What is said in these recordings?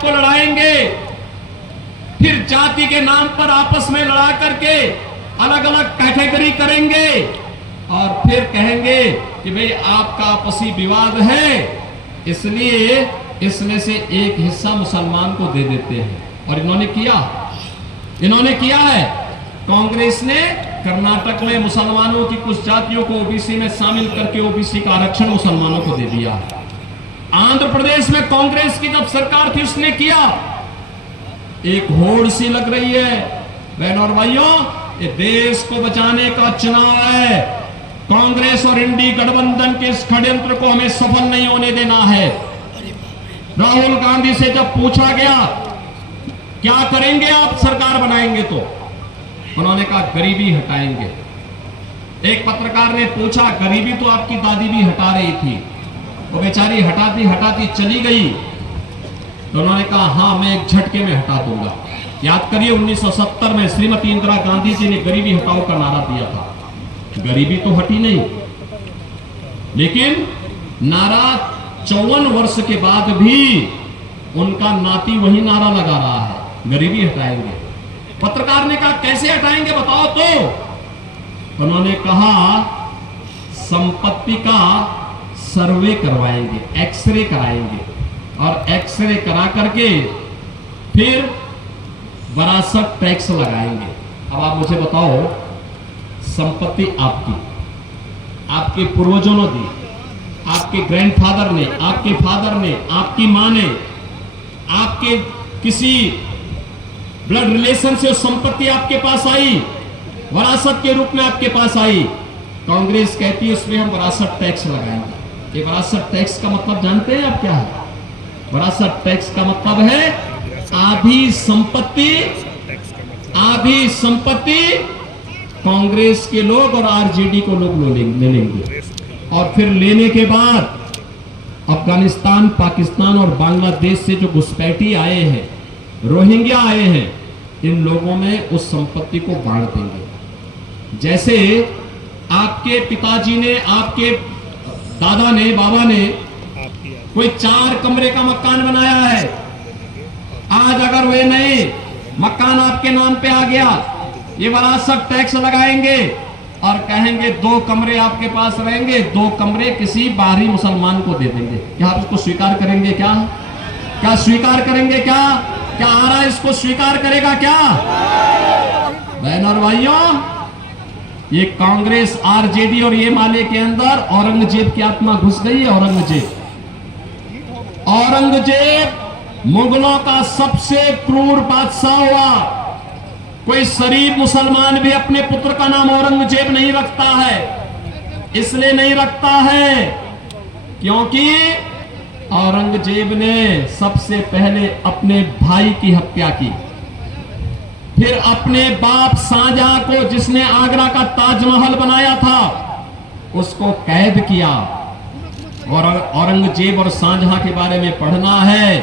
आपको लड़ाएंगे, फिर जाति के नाम पर आपस में लड़ा करके अलग अलग कैटेगरी करेंगे और फिर कहेंगे कि भाई आपका आपसी विवाद है, इसलिए इसमें से एक हिस्सा मुसलमान को दे देते हैं। और इन्होंने किया है। कांग्रेस ने कर्नाटक में मुसलमानों की कुछ जातियों को ओबीसी में शामिल करके ओबीसी का आरक्षण मुसलमानों को दे दिया। आंध्र प्रदेश में कांग्रेस की जब सरकार थी उसने किया। एक होड़ सी लग रही है। बहनों और भाइयों, ये देश को बचाने का चुनाव है। कांग्रेस और इंडी गठबंधन के इस षड्यंत्र को हमें सफल नहीं होने देना है। राहुल गांधी से जब पूछा गया क्या करेंगे आप सरकार बनाएंगे, तो उन्होंने कहा गरीबी हटाएंगे। एक पत्रकार ने पूछा गरीबी तो आपकी दादी भी हटा रही थी, वो बेचारी हटाती हटाती चली गई, तो उन्होंने कहा हाँ मैं एक झटके में हटा दूंगा। याद करिए 1970 में श्रीमती इंदिरा गांधी जी ने गरीबी हटाओ का नारा दिया था। गरीबी तो हटी नहीं, लेकिन नारा 54 वर्ष के बाद भी उनका नाती वही नारा लगा रहा है, गरीबी हटाएंगे। पत्रकार ने कहा कैसे हटाएंगे बताओ, तो उन्होंने कहा संपत्ति का सर्वे करवाएंगे, एक्सरे कराएंगे और एक्सरे करा करके फिर विरासत टैक्स लगाएंगे। अब आप मुझे बताओ, संपत्ति आपके पूर्वजों ने दी, आपके ग्रैंडफादर ने, आपके फादर ने, आपकी मां ने, आपके किसी ब्लड रिलेशन से संपत्ति आपके पास आई, विरासत के रूप में आपके पास आई। कांग्रेस कहती है उसमें हम विरासत टैक्स लगाएंगे। ये विरासत टैक्स का मतलब जानते हैं आप क्या है? विरासत टैक्स का मतलब है आधी संपत्ति कांग्रेस के लोग और आरजेडी को लोग ले लेंगे और फिर लेने के बाद अफगानिस्तान, पाकिस्तान और बांग्लादेश से जो घुसपैठी आए हैं, रोहिंग्या आए हैं, इन लोगों में उस संपत्ति को बांट देंगे। जैसे आपके पिताजी ने, आपके दादा ने, बाबा ने कोई 4 कमरे का मकान बनाया है, आज अगर वे नए मकान आपके नाम पे आ गया, ये विरासत टैक्स लगाएंगे और कहेंगे 2 कमरे आपके पास रहेंगे, 2 कमरे किसी बाहरी मुसलमान को दे देंगे। क्या आप इसको स्वीकार करेंगे? क्या स्वीकार करेंगे? क्या आरा इसको स्वीकार करेगा? क्या बहन और भाइयों, ये कांग्रेस, आरजेडी और ये माले के अंदर औरंगजेब की आत्मा घुस गई है। औरंगजेब मुगलों का सबसे क्रूर बादशाह हुआ। कोई शरीफ मुसलमान भी अपने पुत्र का नाम औरंगजेब नहीं रखता है। इसलिए नहीं रखता है क्योंकि औरंगजेब ने सबसे पहले अपने भाई की हत्या की, फिर अपने बाप शाहजहां को, जिसने आगरा का ताजमहल बनाया था, उसको कैद किया। और औरंगजेब और शाहजहां के बारे में पढ़ना है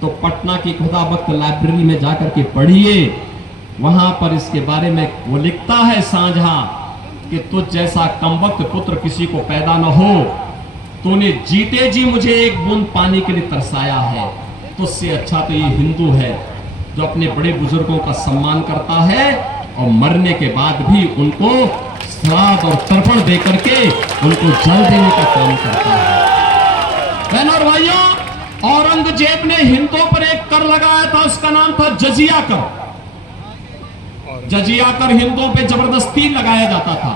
तो पटना की खुदाबख्त लाइब्रेरी में जाकर के पढ़िए। वहां पर इसके बारे में वो लिखता है शाहजहां कि तुझ जैसा कमबख्त पुत्र किसी को पैदा न हो, तूने जीते जी मुझे एक बूंद पानी के लिए तरसाया है। तुझसे अच्छा तो ये हिंदू है जो अपने बड़े बुजुर्गों का सम्मान करता है और मरने के बाद भी उनको श्राद्ध और तर्पण देकर के उनको जल देने का काम करता है। बहनों और भाइयों, औरंगजेब ने हिंदुओं पर एक कर लगाया था, उसका नाम था जजिया कर। जजिया कर हिंदुओं पे जबरदस्ती लगाया जाता था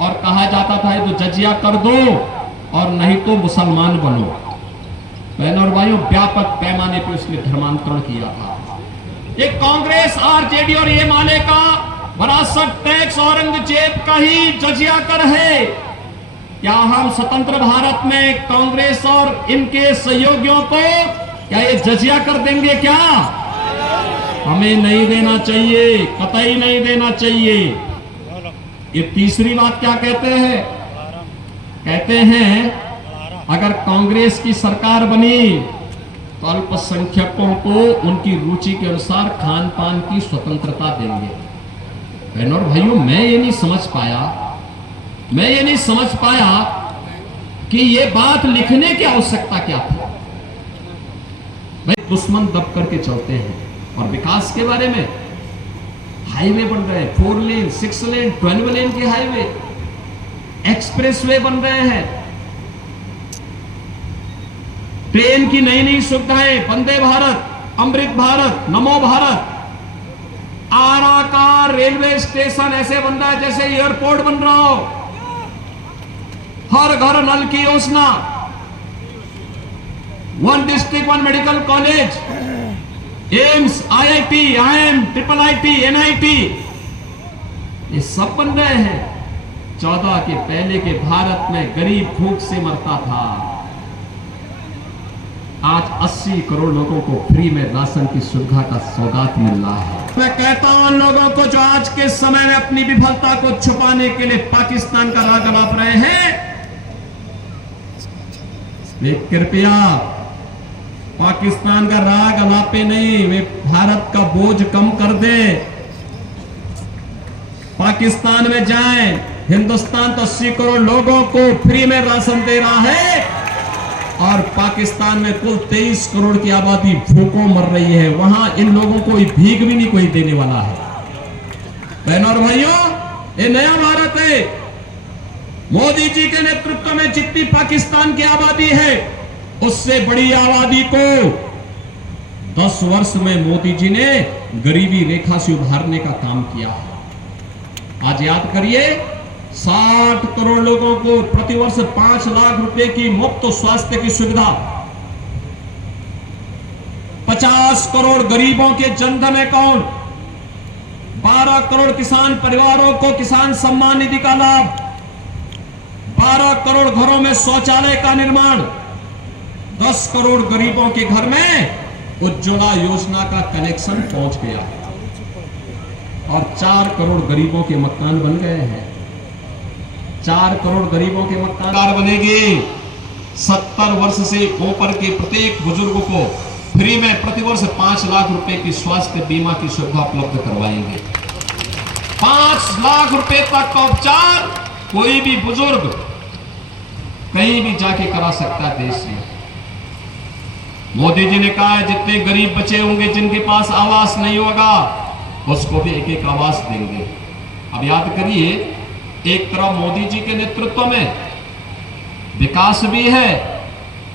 और कहा जाता था तो जजिया कर दो और नहीं तो मुसलमान बनो। बहनों और भाइयों, व्यापक पैमाने पे उसने धर्मांतरण किया था। एक कांग्रेस, आरजेडी और ये माले का विरासत टैक्स औरंगजेब का ही जजिया कर है। क्या हम स्वतंत्र भारत में कांग्रेस और इनके सहयोगियों को क्या ये जजिया कर देंगे? क्या हमें नहीं देना चाहिए, कतई नहीं देना चाहिए। ये तीसरी बात क्या कहते हैं? कहते हैं अगर कांग्रेस की सरकार बनी तो अल्पसंख्यकों को उनकी रुचि के अनुसार खान पान की स्वतंत्रता देंगे। बहनों और भाइयों, मैं ये नहीं समझ पाया कि ये बात लिखने की आवश्यकता क्या थी। भाई दुश्मन दब करके चलते हैं। और विकास के बारे में हाईवे बन रहे हैं, 4 लेन, 6 लेन, 12 लेन के हाईवे, एक्सप्रेसवे बन रहे हैं, ट्रेन की नई नई सुविधाएं, वंदे भारत, अमृत भारत, नमो भारत, आरा का रेलवे स्टेशन ऐसे बन रहा है जैसे एयरपोर्ट बन रहा हो, हर घर नल की योजना, 1 district 1 medical college, AIIMS, IIT, IIM, IIT, NIT, ये सब बन रहे हैं। 14 के पहले के भारत में गरीब भूख से मरता था, आज 80 करोड़ लोगों को फ्री में राशन की सुविधा का सौगात मिल रहा है। मैं कहता हूं उन लोगों को जो आज के समय में अपनी विफलता को छुपाने के लिए पाकिस्तान का राग अलाप रहे हैं, वे कृपया पाकिस्तान का राग अलापे नहीं, वे भारत का बोझ कम कर दे, पाकिस्तान में जाएं। हिंदुस्तान तो 80 करोड़ लोगों को फ्री में राशन दे रहा है और पाकिस्तान में कुल 23 करोड़ की आबादी भूखों मर रही है, वहां इन लोगों को भीख भी नहीं कोई देने वाला है। बहनों और भाइयों, ये नया भारत है। मोदी जी के नेतृत्व में जितनी पाकिस्तान की आबादी है उससे बड़ी आबादी को 10 वर्ष में मोदी जी ने गरीबी रेखा से उभारने का काम किया। आज याद करिए, 60 करोड़ लोगों को प्रतिवर्ष 5 लाख रुपए की मुफ्त स्वास्थ्य की सुविधा, 50 करोड़ गरीबों के जनधन अकाउंट, 12 करोड़ किसान परिवारों को किसान सम्मान निधि का लाभ, 12 करोड़ घरों में शौचालय का निर्माण, 10 करोड़ गरीबों के घर में उज्ज्वला योजना का कनेक्शन पहुंच गया और 4 करोड़ गरीबों के मकान बन गए हैं। 4 करोड़ गरीबों के मकान बनेगी। 70 वर्ष से ऊपर के प्रत्येक बुजुर्ग को फ्री में प्रतिवर्ष 5 लाख रुपए की स्वास्थ्य बीमा की सुविधा उपलब्ध करवाएंगे। 5 लाख रुपए तक का उपचार कोई भी बुजुर्ग कहीं भी जाके करा सकता है देश में। मोदी जी ने कहा है जितने गरीब बचे होंगे जिनके पास आवास नहीं होगा उसको भी एक एक आवास देंगे। अब याद करिए, एक तरफ मोदी जी के नेतृत्व में विकास भी है,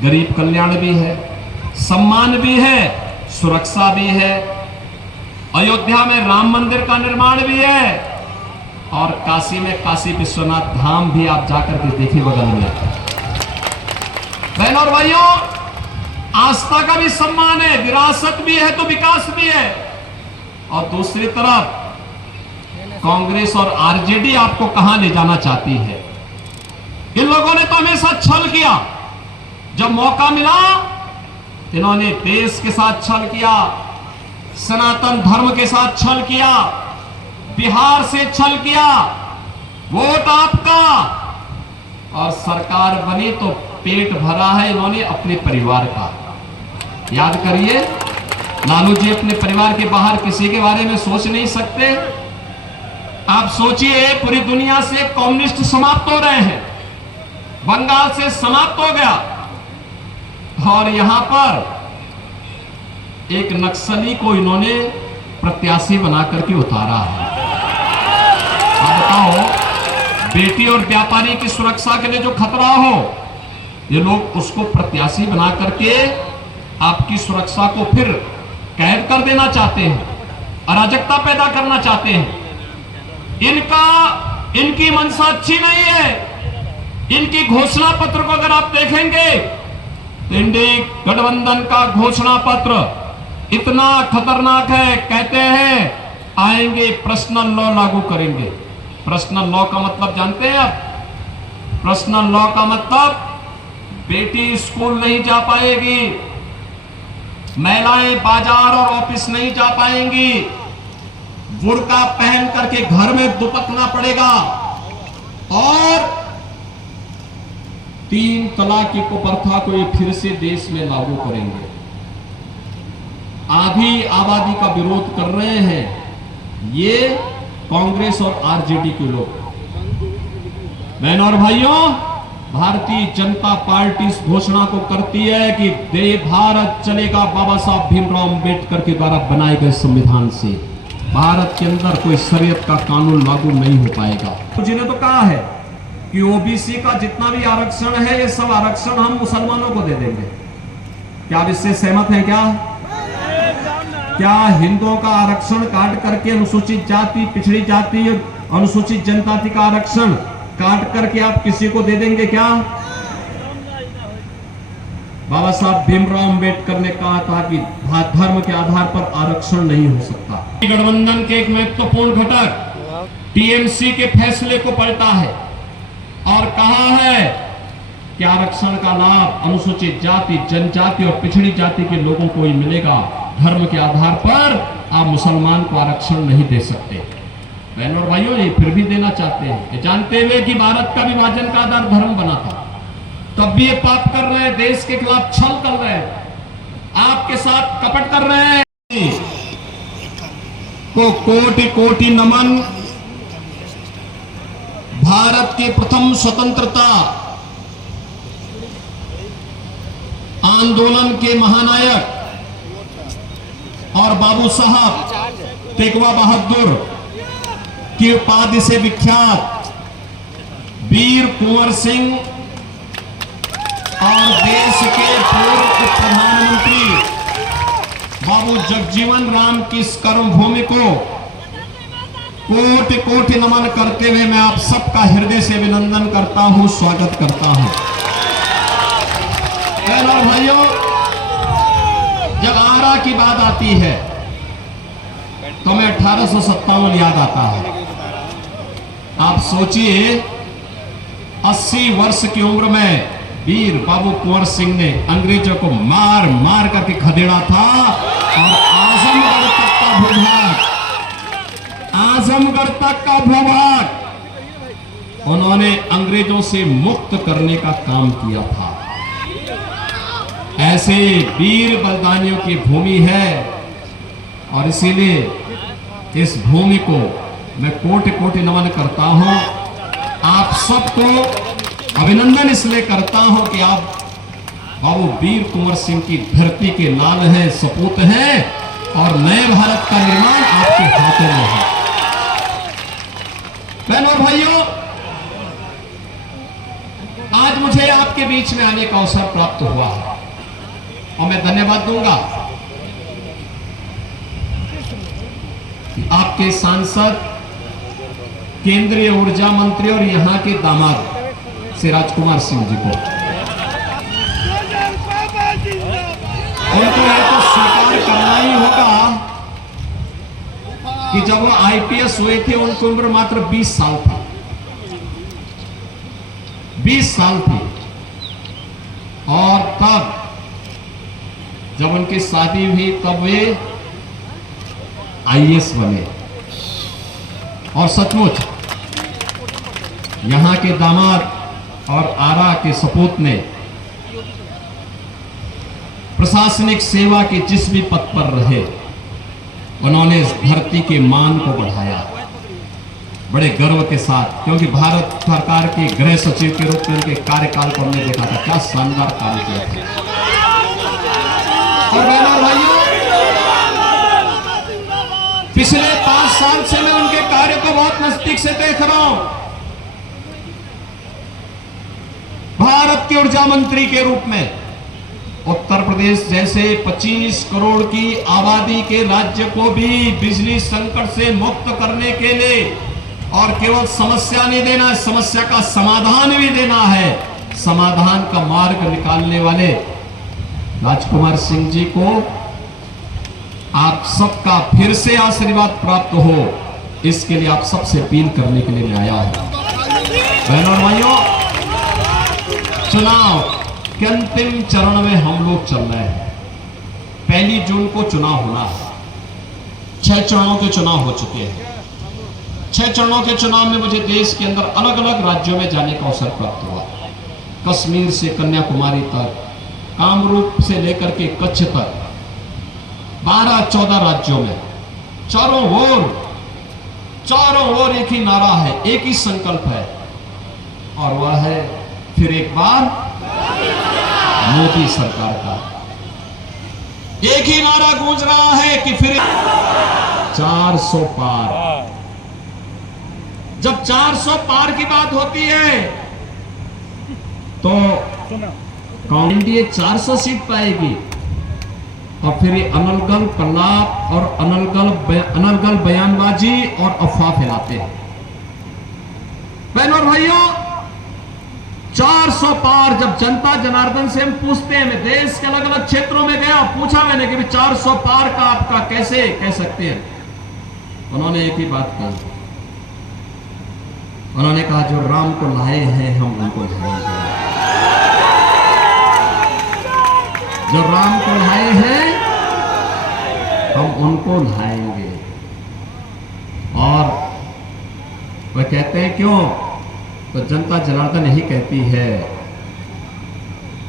गरीब कल्याण भी है, सम्मान भी है, सुरक्षा भी है, अयोध्या में राम मंदिर का निर्माण भी है और काशी में काशी विश्वनाथ धाम भी आप जाकर के देखिए बगल में। बहनों और भाइयों, आस्था का भी सम्मान है, विरासत भी है तो विकास भी है। और दूसरी तरफ कांग्रेस और आरजेडी आपको कहां ले जाना चाहती है। इन लोगों ने तो हमेशा छल किया, जब मौका मिला इन्होंने देश के साथ छल किया, सनातन धर्म के साथ छल किया, बिहार से छल किया, वोट आपका और सरकार बनी तो पेट भरा है इन्होंने अपने परिवार का। याद करिए, लालू जी अपने परिवार के बाहर किसी के बारे में सोच नहीं सकते। आप सोचिए, पूरी दुनिया से कम्युनिस्ट समाप्त हो रहे हैं, बंगाल से समाप्त हो गया और यहां पर एक नक्सली को इन्होंने प्रत्याशी बना करके उतारा है। आप बताओ, बेटी और व्यापारी की सुरक्षा के लिए जो खतरा हो, ये लोग उसको प्रत्याशी बना करके आपकी सुरक्षा को फिर कैद कर देना चाहते हैं, अराजकता पैदा करना चाहते हैं। इनकी मंशा अच्छी नहीं है। इनकी घोषणा पत्र को अगर आप देखेंगे तो इंडी गठबंधन का घोषणा पत्र इतना खतरनाक है। कहते हैं आएंगे पर्सनल लॉ लागू करेंगे। पर्सनल लॉ का मतलब जानते हैं आप? पर्सनल लॉ का मतलब बेटी स्कूल नहीं जा पाएगी, महिलाएं बाजार और ऑफिस नहीं जा पाएंगी, बुर्का पहन करके घर में दुपकना पड़ेगा और 3 तलाक की कुप्रथा को ये फिर से देश में लागू करेंगे। आधी आबादी का विरोध कर रहे हैं ये कांग्रेस और आरजेडी के लोग। बहनों और भाइयों, भारतीय जनता पार्टी इस घोषणा को करती है कि भारत चलेगा बाबा साहब भीमराव अंबेडकर के द्वारा बनाए गए संविधान से। भारत के अंदर कोई शरीयत का कानून लागू नहीं हो पाएगा। जिन्हें तो कहा है कि ओबीसी का जितना भी आरक्षण है ये सब आरक्षण हम मुसलमानों को दे देंगे। क्या आप इससे सहमत हैं? क्या हिंदुओं का आरक्षण काट करके अनुसूचित जाति, पिछड़ी जाति, अनुसूचित जनजाति का आरक्षण काट करके आप किसी को दे देंगे क्या? बाबा साहब भीमराव अंबेडकर ने कहा था कि धर्म के आधार पर आरक्षण नहीं हो सकता। गठबंधन के एक महत्वपूर्ण घटक टीएमसी के फैसले को पलटा है और कहा है कि आरक्षण का लाभ अनुसूचित जाति, जनजाति और पिछड़ी जाति के लोगों को ही मिलेगा। धर्म के आधार पर आप मुसलमान को आरक्षण नहीं दे सकते। बहनों और भाइयों, ये फिर भी देना चाहते हैं, ये जानते हुए कि भारत का विभाजन का आधार धर्म बना था, तब भी ये पाप कर रहे हैं, देश के खिलाफ छल कर रहे हैं, आपके साथ कपट कर रहे हैं। को कोटि कोटि नमन। भारत के प्रथम स्वतंत्रता आंदोलन के महानायक और बाबू साहब तेगवा बहादुर की उपाधि से विख्यात वीर कुंवर सिंह और देश के पूर्व प्रधानमंत्री बाबू जगजीवन राम की इस कर्म भूमि को कोटि कोटि नमन करते हुए मैं आप सबका हृदय से अभिनंदन करता हूं, स्वागत करता हूं। बहनों और भाइयों, जब आरा की बात आती है तो हमें 1857 याद आता है। आप सोचिए, 80 वर्ष की उम्र में वीर बाबू कुंवर सिंह ने अंग्रेजों को मार मार करके खदेड़ा था और आजमगढ़ तक का भूभाग उन्होंने अंग्रेजों से मुक्त करने का काम किया था। ऐसे वीर बलिदानियों की भूमि है और इसीलिए इस भूमि को मैं कोटि कोटि नमन करता हूं। आप सबको अभिनंदन इसलिए करता हूं कि आप बाबू वीर कुंवर सिंह की धरती के लाल हैं, सपूत हैं और नए भारत का निर्माण आपके हाथों में है। बहनों और भाइयों, आज मुझे आपके बीच में आने का अवसर प्राप्त हुआ है और मैं धन्यवाद दूंगा आपके सांसद, केंद्रीय ऊर्जा मंत्री और यहां के दामाद श्री राजकुमार सिंह जी को। उनको यह तो स्वीकार करना ही होगा कि जब वो आईपीएस हुए थे उनकी उम्र मात्र 20 साल थी। 20 साल थी और तब जब उनकी शादी हुई तब वे आईएएस बने और सचमुच यहां के दामाद और आरा के सपूत ने प्रशासनिक सेवा के जिस भी पद पर रहे उन्होंने इस धरती के मान को बढ़ाया बड़े गर्व के साथ, क्योंकि भारत सरकार के गृह सचिव के रूप में उनके कार्यकाल को हमने देखा था, क्या शानदार कार्य किया था। और बहनों भाइयों, पिछले 5 साल से मैं उनके कार्य को बहुत नजदीक से देख रहा हूं। भारत के ऊर्जा मंत्री के रूप में उत्तर प्रदेश जैसे 25 करोड़ की आबादी के राज्य को भी बिजली संकट से मुक्त करने के लिए और केवल समस्या नहीं देना है, समस्या का समाधान भी देना है। समाधान का मार्ग निकालने वाले राजकुमार सिंह जी को आप सबका फिर से आशीर्वाद प्राप्त हो, इसके लिए आप सबसे अपील करने के लिए मैं आया हूं। बहनों और भाइयों, चुनाव के अंतिम चरण में हम लोग चल रहे हैं। 1 जून को चुनाव होना है। 6 चरणों के चुनाव हो चुके हैं। 6 चरणों के चुनाव में मुझे देश के अंदर अलग अलग राज्यों में जाने का अवसर प्राप्त हुआ। कश्मीर से कन्याकुमारी तक, कामरूप से लेकर के कच्छ तक 12-14 राज्यों में चारों ओर एक ही नारा है, एक ही संकल्प है और वह है फिर एक बार मोदी सरकार का एक ही नारा गूंज रहा है कि फिर 400 पार। जब 400 पार की बात होती है तो एनडीए 400 सीट पाएगी और फिर ये अनलगल प्रलाप और अनलगल बयानबाजी और अफवाह फैलाते हैं। बहनों और भाइयों, 400 पार जब जनता जनार्दन से हम पूछते हैं, मैं देश के अलग अलग क्षेत्रों में गया, पूछा मैंने कि 400 पार का आपका कैसे कह सकते हैं। उन्होंने एक ही बात कही, उन्होंने कहा जो राम को लाए हैं हम उनको लाएंगे, जो राम को लाए हैं हम उनको लाएंगे। और वह कहते हैं क्यों, तो जनता जनार्दन यही कहती है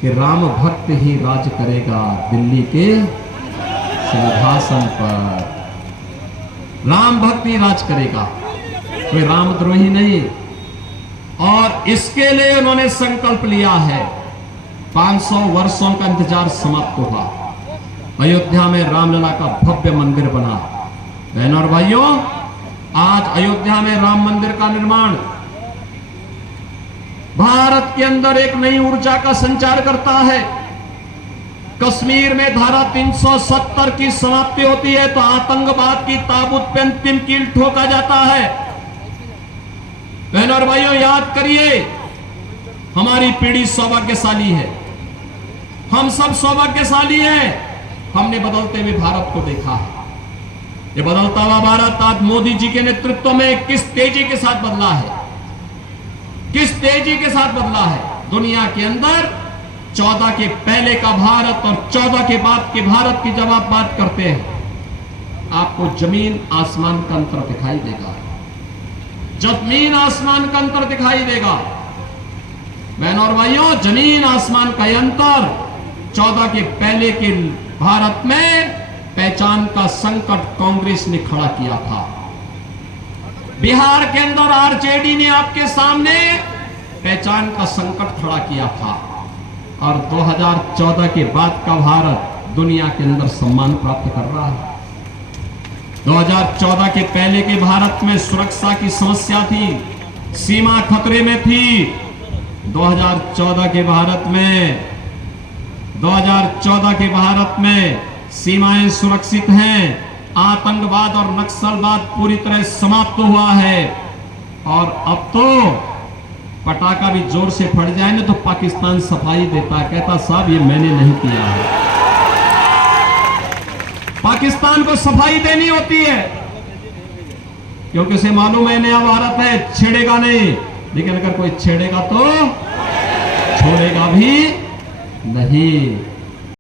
कि राम भक्त ही राज करेगा दिल्ली के सिंहासन पर। राम भक्त ही राज करेगा, कोई रामद्रोही नहीं। और इसके लिए उन्होंने संकल्प लिया है। 500 वर्षों का इंतजार समाप्त हुआ, अयोध्या में रामलला का भव्य मंदिर बना। बहनों और भाइयों, आज अयोध्या में राम मंदिर का निर्माण भारत के अंदर एक नई ऊर्जा का संचार करता है। कश्मीर में धारा 370 की समाप्ति होती है तो आतंकवाद की ताबूत पे अंतिम कील ठोका जाता है। बहनों और भाइयों, याद करिए, हमारी पीढ़ी सौभाग्यशाली है, हम सब सौभाग्यशाली हैं। हमने बदलते हुए भारत को देखा है। ये बदलता हुआ भारत आज मोदी जी के नेतृत्व में किस तेजी के साथ बदला है, किस तेजी के साथ बदला है। दुनिया के अंदर 14 के पहले का भारत और 14 के बाद के भारत की जब आप बात करते हैं, आपको जमीन आसमान का अंतर दिखाई देगा, जमीन आसमान का अंतर दिखाई देगा। बहनों और भाइयों, जमीन आसमान का अंतर 14 के पहले के भारत में पहचान का संकट कांग्रेस ने खड़ा किया था। बिहार के अंदर आरजेडी ने आपके सामने पहचान का संकट खड़ा किया था। और 2014 के बाद का भारत दुनिया के अंदर सम्मान प्राप्त कर रहा है। 2014 के पहले के भारत में सुरक्षा की समस्या थी, सीमा खतरे में थी। 2014 के भारत में सीमाएं सुरक्षित हैं, आतंकवाद और नक्सलवाद पूरी तरह समाप्त हुआ है। और अब तो पटाखा भी जोर से फट जाए ना तो पाकिस्तान सफाई देता, कहता साहब ये मैंने नहीं किया है। पाकिस्तान को सफाई देनी होती है क्योंकि उसे मालूम है नया भारत है, छेड़ेगा नहीं, लेकिन अगर कोई छेड़ेगा तो छोड़ेगा भी नहीं।